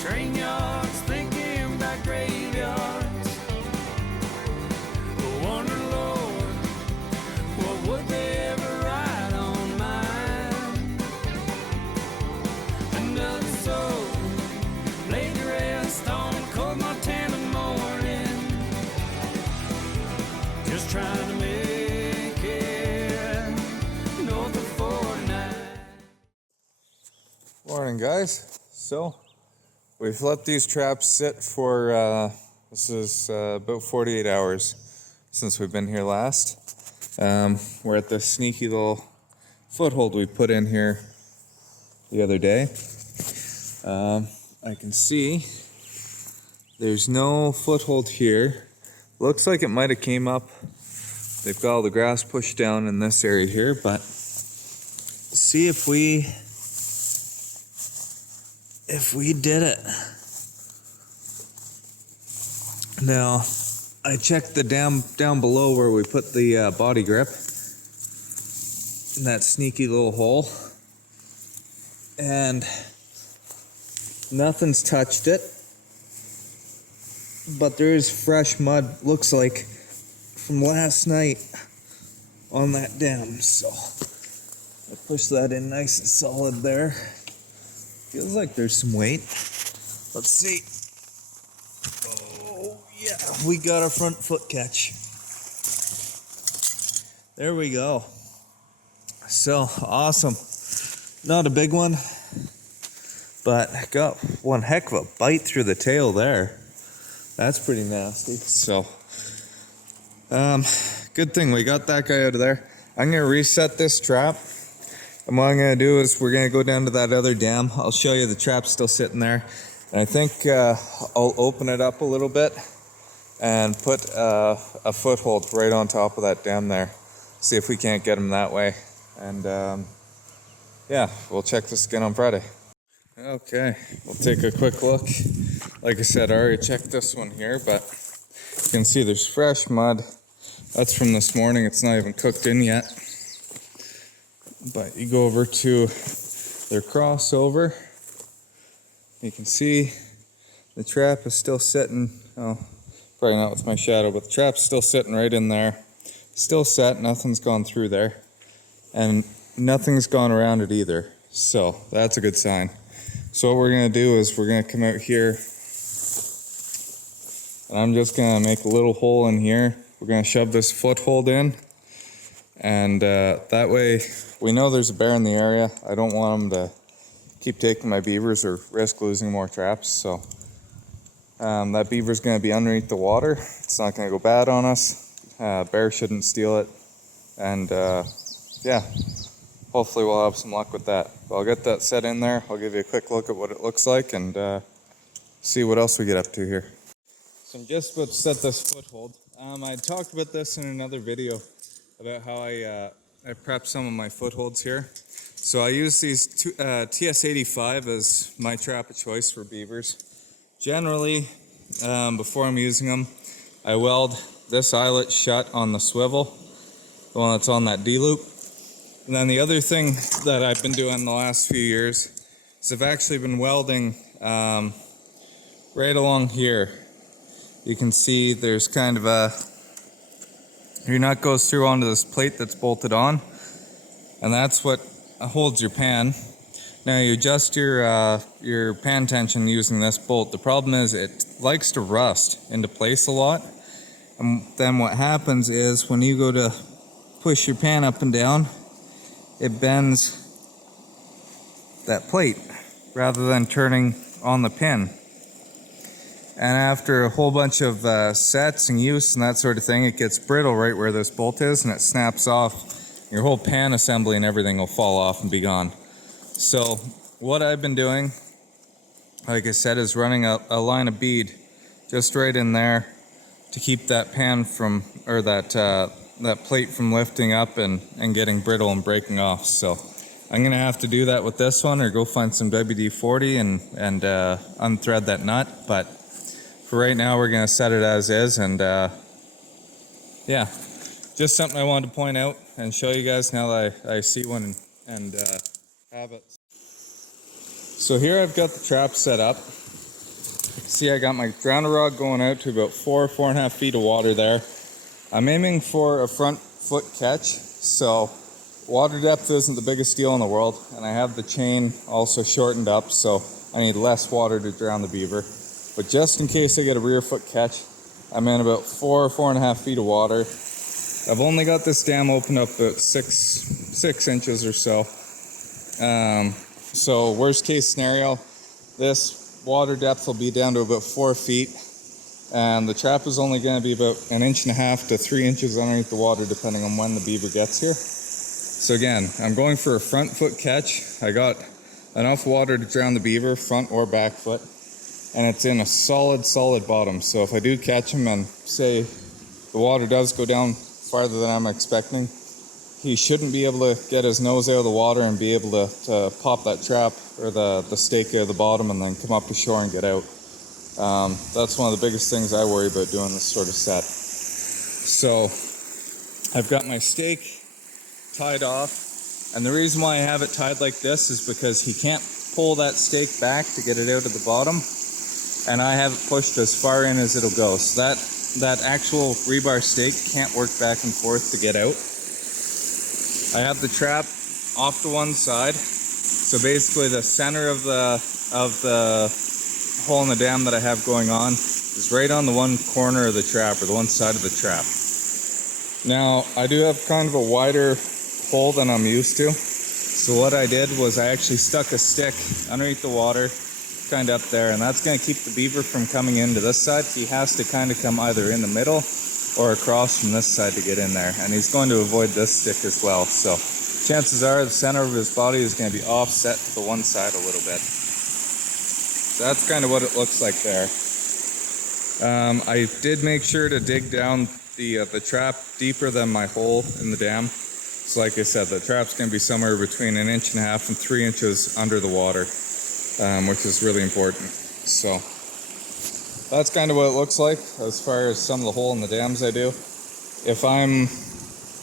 train yards, thinking about graveyards. I wonder, Lord, what would they ever write on mine? Another soul laid to rest on cold Montana morning, just trying to make it north of 49. Morning, guys. So we've let these traps sit for this is about 48 hours since we've been here last. We're at this sneaky little foothold we put in here the other day. I can see there's no foothold here. Looks like it might have came up. They've got all the grass pushed down in this area here, but see if we did it. Now, I checked the dam down below where we put the body grip in that sneaky little hole, and nothing's touched it, but there is fresh mud, looks like, from last night on that dam. So I push that in nice and solid there. Feels like there's some weight. Let's see. Oh, yeah, we got our front foot catch. There we go. So, awesome. Not a big one, but got one heck of a bite through the tail there. That's pretty nasty. So, good thing we got that guy out of there. I'm going to reset this trap. And what I'm going to do is we're going to go down to that other dam. I'll show you the trap's still sitting there. And I think I'll open it up a little bit and put a foothold right on top of that dam there. See if we can't get him that way. And yeah, we'll check this again on Friday. Okay, we'll take a quick look. Like I said, I already checked this one here, but you can see there's fresh mud. That's from this morning. It's not even cooked in yet. But you go over to their crossover, you can see the trap is still sitting, oh, probably not with my shadow, but the trap's still sitting right in there. Still set, nothing's gone through there. And nothing's gone around it either. So that's a good sign. So what we're going to do is we're going to come out here, and I'm just going to make a little hole in here. We're going to shove this foothold in, and that way we know there's a bear in the area. I don't want them to keep taking my beavers or risk losing more traps. So that beaver's going to be underneath the water. It's not going to go bad on us. Bear shouldn't steal it. And yeah, hopefully we'll have some luck with that. But I'll get that set in there. I'll give you a quick look at what it looks like and see what else we get up to here. So I'm just about to set this foothold. I talked about this in another video about how I prep some of my footholds here. So I use these TS85 as my trap of choice for beavers. Generally, before I'm using them, I weld this eyelet shut on the swivel, the one that's on that D-loop. And then the other thing that I've been doing the last few years is I've actually been welding right along here. You can see there's kind of a, your nut goes through onto this plate that's bolted on, and that's what holds your pan. Now you adjust your pan tension using this bolt. The problem is it likes to rust into place a lot, and then what happens is when you go to push your pan up and down, it bends that plate rather than turning on the pin. And after a whole bunch of sets and use and that sort of thing, it gets brittle right where this bolt is, and it snaps off. Your whole pan assembly and everything will fall off and be gone. So what I've been doing, like I said, is running a line of bead just right in there to keep that pan from, or that plate from lifting up and getting brittle and breaking off. So I'm gonna have to do that with this one, or go find some WD-40 and unthread that nut. But for right now, we're gonna set it as is, and yeah, just something I wanted to point out and show you guys now that I see one and have it. So here I've got the trap set up. See, I got my grounder rod going out to about 4.5 feet of water there. I'm aiming for a front foot catch, so water depth isn't the biggest deal in the world, and I have the chain also shortened up, so I need less water to drown the beaver. But just in case I get a rear foot catch, I'm in about 4.5 feet of water. I've only got this dam opened up about six inches or so. So worst case scenario, this water depth will be down to about 4 feet, and the trap is only going to be about 1.5 to 3 inches underneath the water depending on when the beaver gets here. So again, I'm going for a front foot catch. I got enough water to drown the beaver, front or back foot, and it's in a solid bottom. So if I do catch him and say the water does go down farther than I'm expecting, he shouldn't be able to get his nose out of the water and be able to pop that trap or the stake out of the bottom and then come up to shore and get out. That's one of the biggest things I worry about doing this sort of set. So I've got my stake tied off, and the reason why I have it tied like this is because he can't pull that stake back to get it out of the bottom, and I have it pushed as far in as it'll go. So that actual rebar stake can't work back and forth to get out. I have the trap off to one side, so basically the center of the hole in the dam that I have going on is right on the one corner of the trap, or the one side of the trap. Now I do have kind of a wider hole than I'm used to, so what I did was I actually stuck a stick underneath the water, kind of up there, and that's going to keep the beaver from coming into this side. He has to kind of come either in the middle or across from this side to get in there, and he's going to avoid this stick as well. So chances are the center of his body is going to be offset to the one side a little bit. So that's kind of what it looks like there. I did make sure to dig down the trap deeper than my hole in the dam. So like I said, the trap's going to be somewhere between 1.5 and 3 inches under the water, which is really important. So that's kind of what it looks like as far as some of the hole in the dams I do. If I'm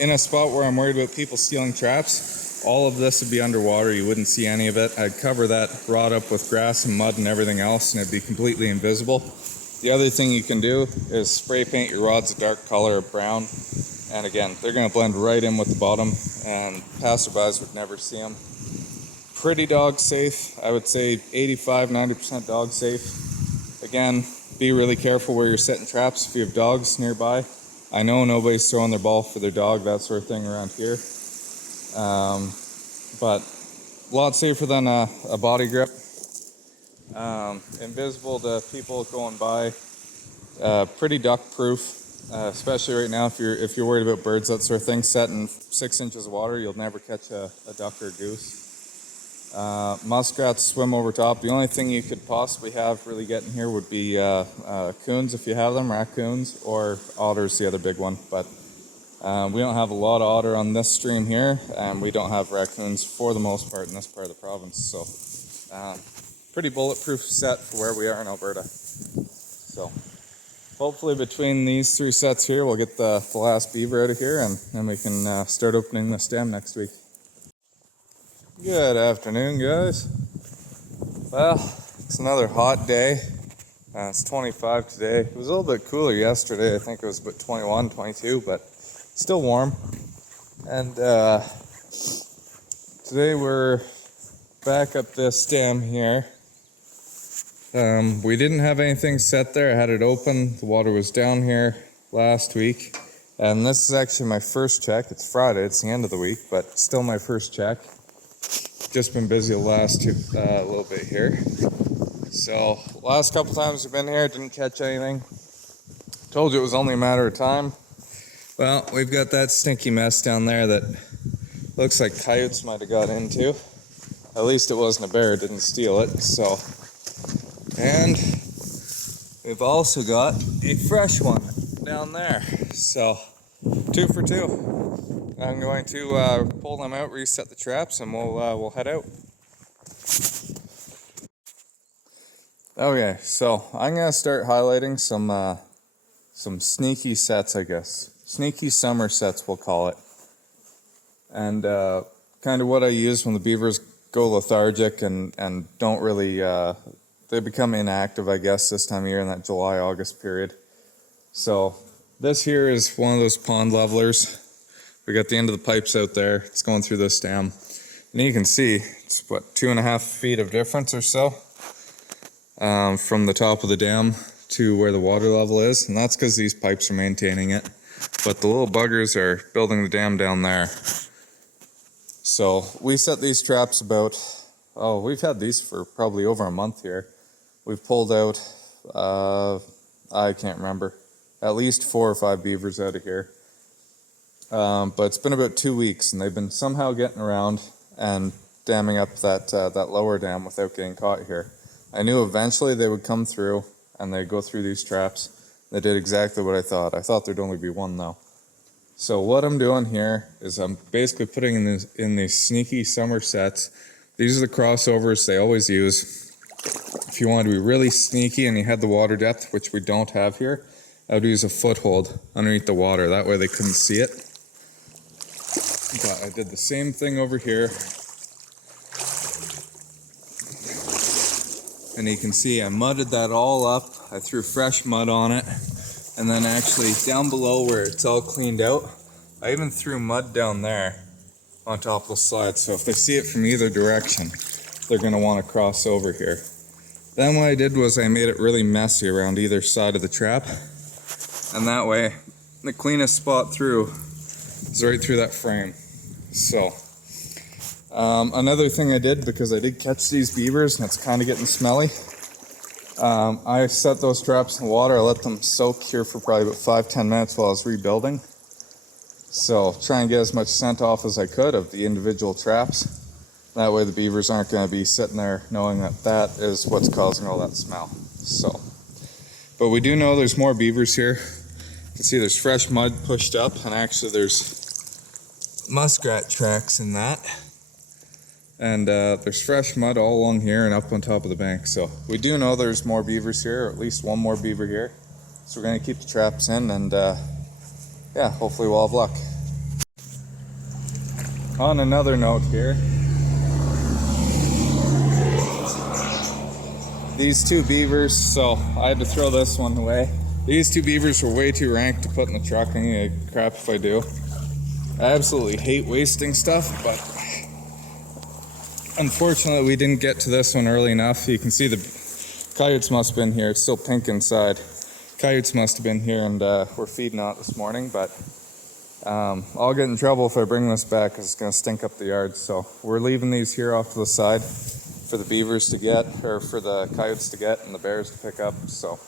in a spot where I'm worried about people stealing traps, all of this would be underwater. You wouldn't see any of it. I'd cover that rod up with grass and mud and everything else, and it'd be completely invisible. The other thing you can do is spray paint your rods a dark color of brown, and again, they're going to blend right in with the bottom, and passerbys would never see them. Pretty dog safe. I would say 85-90% dog safe. Again, be really careful where you're setting traps if you have dogs nearby. I know nobody's throwing their ball for their dog, that sort of thing around here. But a lot safer than a body grip. Invisible to people going by. Pretty duck proof, especially right now if you're worried about birds, that sort of thing. Set in 6 inches of water, you'll never catch a duck or a goose. Muskrats swim over top. The only thing you could possibly have really getting here would be coons if you have them, raccoons, or otters, the other big one. But we don't have a lot of otter on this stream here, and we don't have raccoons for the most part in this part of the province. So pretty bulletproof set for where we are in Alberta. So hopefully between these 3 sets here, we'll get the last beaver out of here, and then we can start opening this dam next week. Good afternoon, guys. Well, it's another hot day. It's 25 today. It was a little bit cooler yesterday. I think it was about 21, 22, but still warm. And today we're back up this dam here. We didn't have anything set there. I had it open. The water was down here last week. And this is actually my first check. It's Friday. It's the end of the week, but still my first check. Just been busy the last little bit here. So last couple times I've been here, didn't catch anything. Told you it was only a matter of time. Well, we've got that stinky mess down there that looks like coyotes might have got into. At least it wasn't a bear, didn't steal it. So, and we've also got a fresh one down there. So 2 for 2. I'm going to pull them out, reset the traps, and we'll head out. Okay, so I'm gonna start highlighting some sneaky sets, I guess. Sneaky summer sets, we'll call it. And kind of what I use when the beavers go lethargic and don't really, they become inactive, I guess, this time of year in that July, August period. So this here is one of those pond levelers. We got the end of the pipes out there. It's going through this dam. And you can see it's what, 2.5 feet of difference or so from the top of the dam to where the water level is. And that's because these pipes are maintaining it. But the little buggers are building the dam down there. So we set these traps about, we've had these for probably over a month here. We've pulled out, I can't remember, at least 4 or 5 beavers out of here. But it's been about 2 weeks and they've been somehow getting around and damming up that lower dam without getting caught here. I knew eventually they would come through and they'd go through these traps. They did exactly what I thought. I thought there'd only be one though. So what I'm doing here is I'm basically putting in these sneaky summer sets. These are the crossovers they always use. If you wanted to be really sneaky and you had the water depth, which we don't have here, I would use a foothold underneath the water. That way they couldn't see it. But I did the same thing over here. And you can see I mudded that all up. I threw fresh mud on it. And then actually down below where it's all cleaned out, I even threw mud down there on top of the slide. So if they see it from either direction, they're going to want to cross over here. Then what I did was I made it really messy around either side of the trap. And that way, the cleanest spot through is right through that frame. So, another thing I did, because I did catch these beavers and it's kind of getting smelly, I set those traps in the water. I let them soak here for probably about 5-10 minutes while I was rebuilding. So try and get as much scent off as I could of the individual traps. That way the beavers aren't going to be sitting there knowing that that is what's causing all that smell. So, but we do know there's more beavers here. You can see there's fresh mud pushed up, and actually there's muskrat tracks in that. And there's fresh mud all along here and up on top of the bank. So we do know there's more beavers here, or at least one more beaver here. So we're going to keep the traps in and yeah, hopefully we'll have luck. On another note here, these 2 beavers, so I had to throw this one away. These 2 beavers were way too rank to put in the truck. I need a crap if I do. I absolutely hate wasting stuff, but unfortunately, we didn't get to this one early enough. You can see the coyotes must have been here. It's still pink inside. Coyotes must have been here and we're feeding on it this morning, but I'll get in trouble if I bring this back because it's going to stink up the yard. So we're leaving these here off to the side for the beavers to get, or for the coyotes to get and the bears to pick up. So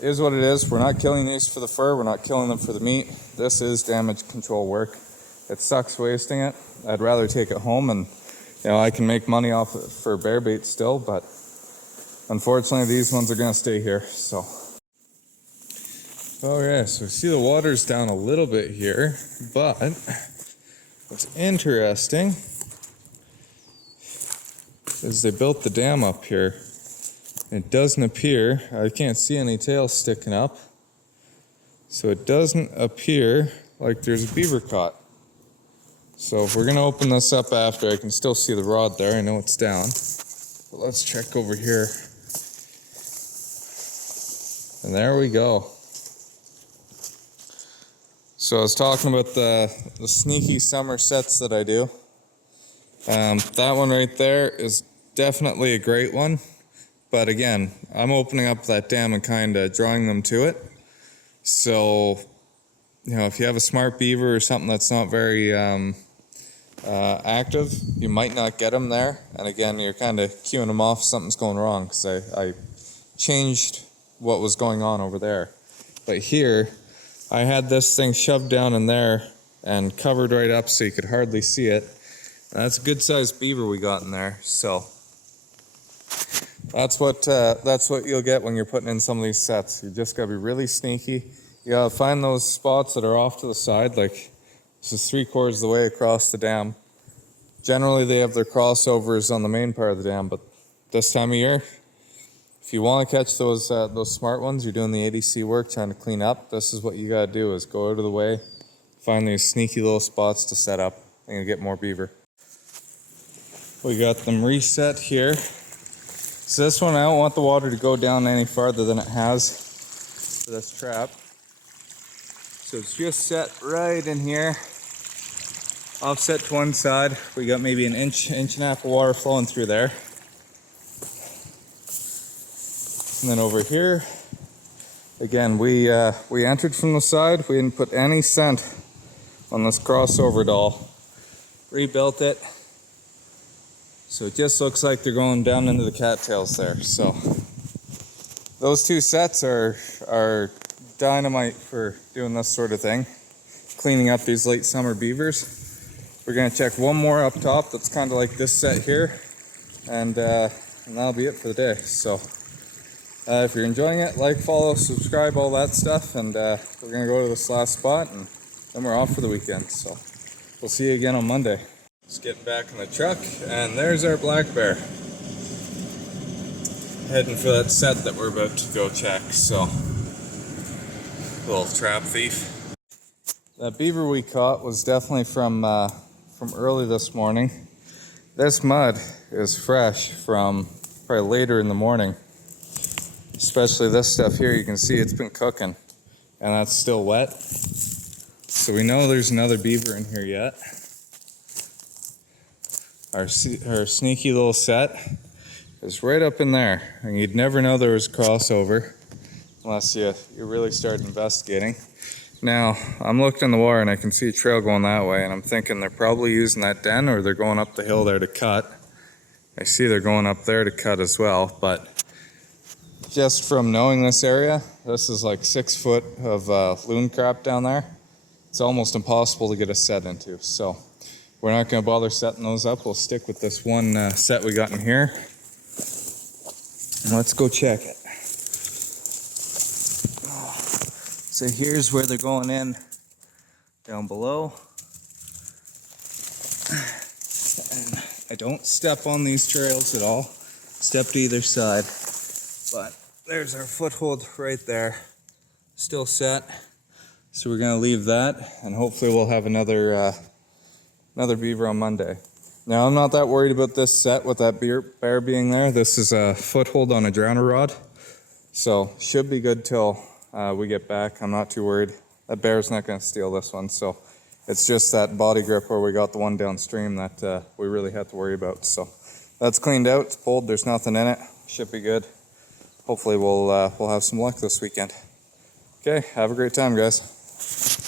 it is what it is. We're not killing these for the fur. We're not killing them for the meat. This is damage control work. It sucks wasting it. I'd rather take it home and, you know, I can make money off it for bear bait still, but unfortunately these ones are going to stay here. So, okay, so we see the water's down a little bit here, but what's interesting is they built the dam up here. It doesn't appear, I can't see any tails sticking up, so it doesn't appear like there's a beaver caught. So if we're going to open this up after, I can still see the rod there. I know it's down. But let's check over here. And there we go. So I was talking about the sneaky summer sets that I do. That one right there is definitely a great one. But again, I'm opening up that dam and kind of drawing them to it. So, you know, if you have a smart beaver or something that's not very active, you might not get them there. And again, you're kind of cueing them off something's going wrong, because I changed what was going on over there. But here, I had this thing shoved down in there and covered right up so you could hardly see it. And that's a good sized beaver we got in there. So that's what you'll get when you're putting in some of these sets. You just gotta be really sneaky. You gotta find those spots that are off to the side, like this is 3/4 of the way across the dam. Generally they have their crossovers on the main part of the dam, but this time of year, if you want to catch those smart ones, you're doing the ADC work, trying to clean up, this is what you gotta do, is go out of the way, find these sneaky little spots to set up, and you get more beaver. We got them reset here. So this one, I don't want the water to go down any farther than it has for this trap. So it's just set right in here. Offset to one side. We got maybe an inch and a half of water flowing through there. And then over here, again, we entered from the side. We didn't put any scent on this crossover doll. Rebuilt it. So it just looks like they're going down into the cattails there. So those two sets are dynamite for doing this sort of thing. Cleaning up these late summer beavers. We're gonna check one more up top that's kind of like this set here. And that'll be it for the day. So if you're enjoying it, like, follow, subscribe, all that stuff. And we're gonna go to this last spot and then we're off for the weekend. So we'll see you again on Monday. Just getting back in the truck, and there's our black bear. Heading for that set that we're about to go check, so. Little trap thief. That beaver we caught was definitely from early this morning. This mud is fresh from probably later in the morning. Especially this stuff here, you can see it's been cooking, and that's still wet. So we know there's another beaver in here yet. Our sneaky little set is right up in there, and you'd never know there was a crossover unless you really start investigating. Now, I'm looking in the water and I can see a trail going that way, and I'm thinking they're probably using that den or they're going up the hill there to cut. I see they're going up there to cut as well, but just from knowing this area, this is like 6 foot of loon crap down there. It's almost impossible to get a set into, so we're not going to bother setting those up. We'll stick with this one set we got in here. And let's go check it. So here's where they're going in, down below. And I don't step on these trails at all. Step to either side. But there's our foothold right there. Still set. So we're going to leave that, and hopefully we'll have another beaver on Monday. Now, I'm not that worried about this set with that bear being there. This is a foothold on a drowner rod. So, should be good till we get back. I'm not too worried. That bear's not going to steal this one. So, it's just that body grip where we got the one downstream that we really had to worry about. So, that's cleaned out. It's pulled. There's nothing in it. Should be good. Hopefully, we'll have some luck this weekend. Okay, have a great time, guys.